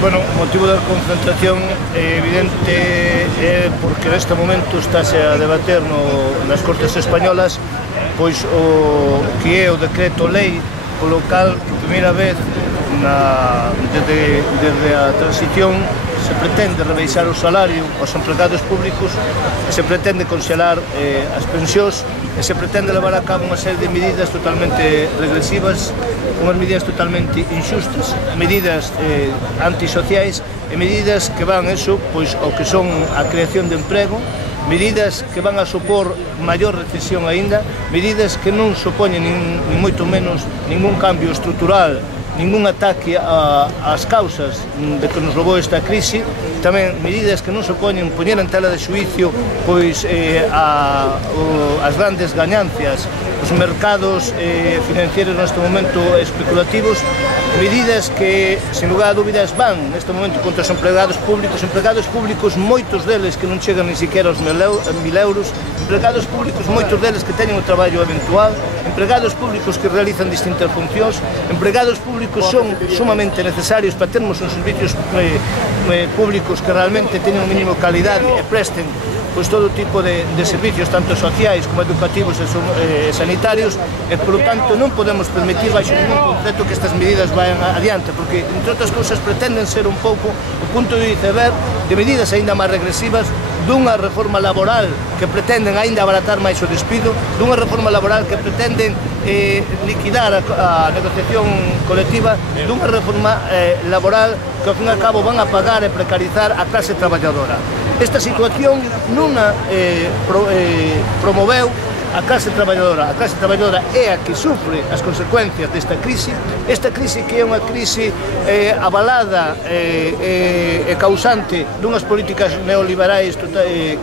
Bueno, o motivo da concentración é evidente porque neste momento estáse a debater nas Cortes Españolas pois o que é o decreto lei polo cal, por primeira vez desde a transición, se pretende rebaixar o salario aos empregados públicos, se pretende conxelar as pensións e se pretende levar a cabo unha serie de medidas totalmente regresivas, unhas medidas totalmente injustas, medidas antisociais e medidas que van pois, ao que son a creación de emprego, medidas que van a supor maior recesión aínda, medidas que non supoñen ni moito menos ningún cambio estrutural, ningún ataque ás causas de que nos levou esta crise, tamén medidas que non supoñen poñer en tela de xuicio pois as grandes gañancias, os mercados financieros neste momento especulativos, medidas que, sen lugar a dúbidas, van neste momento contra os empregados públicos, moitos deles que non chegan ni siquiera aos 1.000 euros, empregados públicos, moitos deles que teñen o traballo eventual, empregados públicos que realizan distintas funcións, empregados públicos son sumamente necesarios para termos uns servicios públicos que realmente teñen un mínimo calidade e presten pois todo tipo de servicios, tanto sociais como educativos e sanitarios, e, por lo tanto, non podemos permitir baixo ningún concepto que estas medidas vayan adiante, porque, entre outras cousas, pretenden ser un pouco o punto de iceberg de medidas aínda máis regresivas dunha reforma laboral que pretenden aínda abaratar máis o despido, dunha reforma laboral que pretenden liquidar a negociación colectiva, dunha reforma laboral que, ao fin e ao cabo, van a pagar e precarizar a clase traballadora. Esta situación non promoveu a clase traballadora. A clase traballadora é a que sufre as consecuencias desta crise, esta crise que é unha crise avalada e causante dunhas políticas neoliberais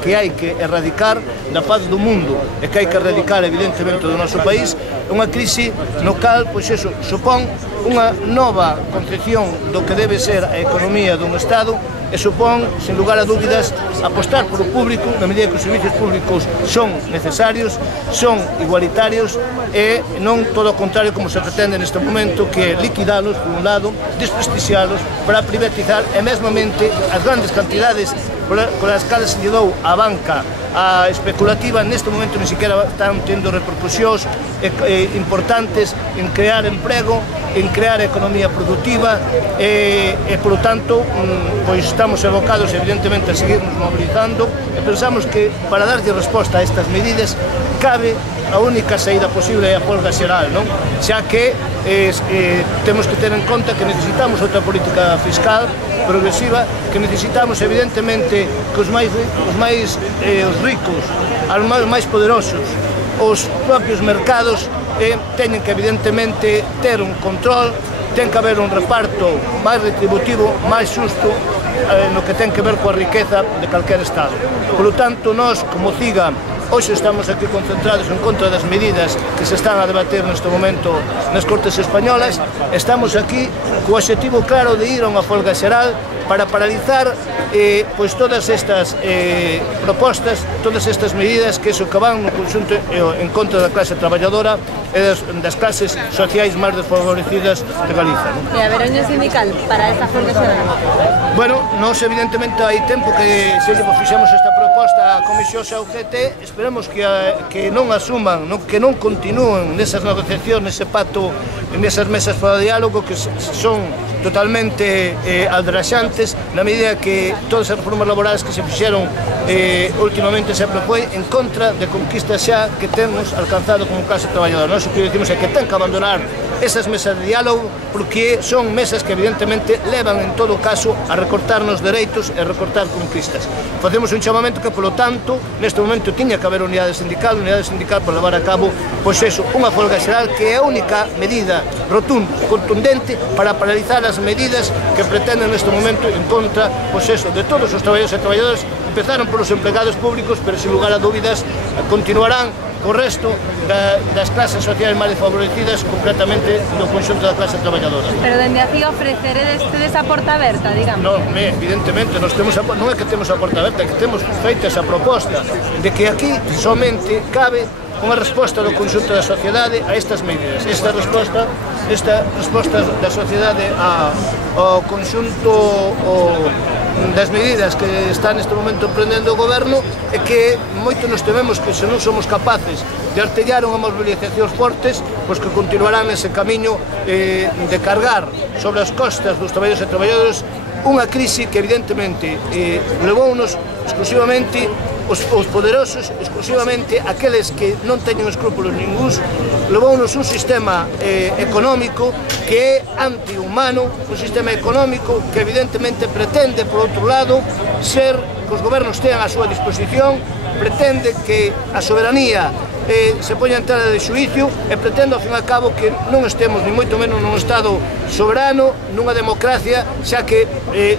que hai que erradicar da faz do mundo e que hai que erradicar evidentemente do noso país, unha crise no cal, pois eso, supón unha nova concepción do que debe ser a economía dun Estado e supón, sen lugar a dúbidas, apostar por o público, na medida que os servicios públicos son necesarios, son igualitarios e non todo o contrario como se pretende neste momento, que é liquidalos, por un lado, desprestixialos para privatizar e mesmamente as grandes cantidades polas cales se lle dou a banca a especulativa neste momento ni siquiera están tendo repercusións importantes en crear emprego, en crear economía productiva e, por lo tanto, pois estamos abocados evidentemente a seguirnos mobilizando e pensamos que para darlle resposta a estas medidas cabe a única saída posible é a folga xeral, non? Xa que temos que ter en conta que necesitamos outra política fiscal progresiva, que necesitamos evidentemente que os ricos, os máis poderosos, os propios mercados teñen que evidentemente ter un control, ten que haber un reparto máis retributivo, máis xusto no que ten que ver coa riqueza de calquer Estado. Por lo tanto, nós, como CIGA, hoxe estamos aquí concentrados en contra das medidas que se están a debater neste momento nas Cortes Españolas. Estamos aquí co obxectivo claro de ir a unha folga xeral para paralizar pois todas estas propostas, todas estas medidas que que van no conxunto en contra da clase traballadora e das clases sociais máis desfavorecidas de Galiza. E a veroña sindical para esta folga xeral? Bueno, nós evidentemente hai tempo que se fixemos esta proposta a Comisión e ao CT, esperemos que non asuman, que non continúen nesas negociacións, nese pacto, nesas mesas para o diálogo que son totalmente aldraxantes, na medida que todas as reformas laborais que se fixeron últimamente sempre foi en contra de conquistas xa que temos alcanzado como clase traballadora. Nós o que dicimos é que ten que abandonar esas mesas de diálogo porque son mesas que evidentemente levan en todo caso a recortarnos dereitos e recortar conquistas. Facemos un chamamento que, polo tanto, neste momento tiña que haber unidade sindical para levar a cabo, pois eso, unha folga xeral que é a única medida rotunda, contundente para paralizar as medidas que pretenden neste momento en contra, pois eso, de todos os traballadores e traballadoras. Empezaron polos empregados públicos, pero sin lugar a dúbidas continuarán co resto das clases sociais máis desfavorecidas, concretamente do conxunto da clase traballadora. Pero dende a CIGA ofreceredes esa porta aberta, digamos? Non, evidentemente, non é que temos a porta aberta, é que temos feita esa proposta de que aquí somente cabe unha resposta do conxunto da sociedade a estas medidas. Esta resposta da sociedade ao conxunto das medidas que está neste momento emprendendo o goberno é que moito nos tememos que se non somos capaces de artellar unha mobilizacións fortes, pois que continuarán nese camiño de cargar sobre as costas dos traballadores e traballadoras unha crise que evidentemente levounos exclusivamente os poderosos, exclusivamente aqueles que non teñen escrúpulos ninguns, levounos un sistema económico que é antihumano, un sistema económico que evidentemente pretende, por outro lado, ser que os gobernos tean a súa disposición, pretende que a soberanía se poña en tela de xuicio e pretende, ao fin e ao cabo, que non estemos, ni moito menos, nun estado soberano, nunha democracia, xa que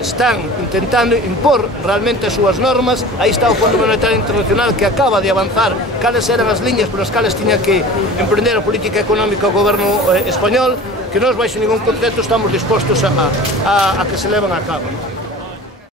están intentando impor realmente as súas normas. Aí está o Fondo Monetario Internacional, que acaba de avanzar cales eran as liñas polas cales tiña que emprender a política económica o goberno español, que nós, baixo ningún concepto, estamos dispostos a que se leven a cabo.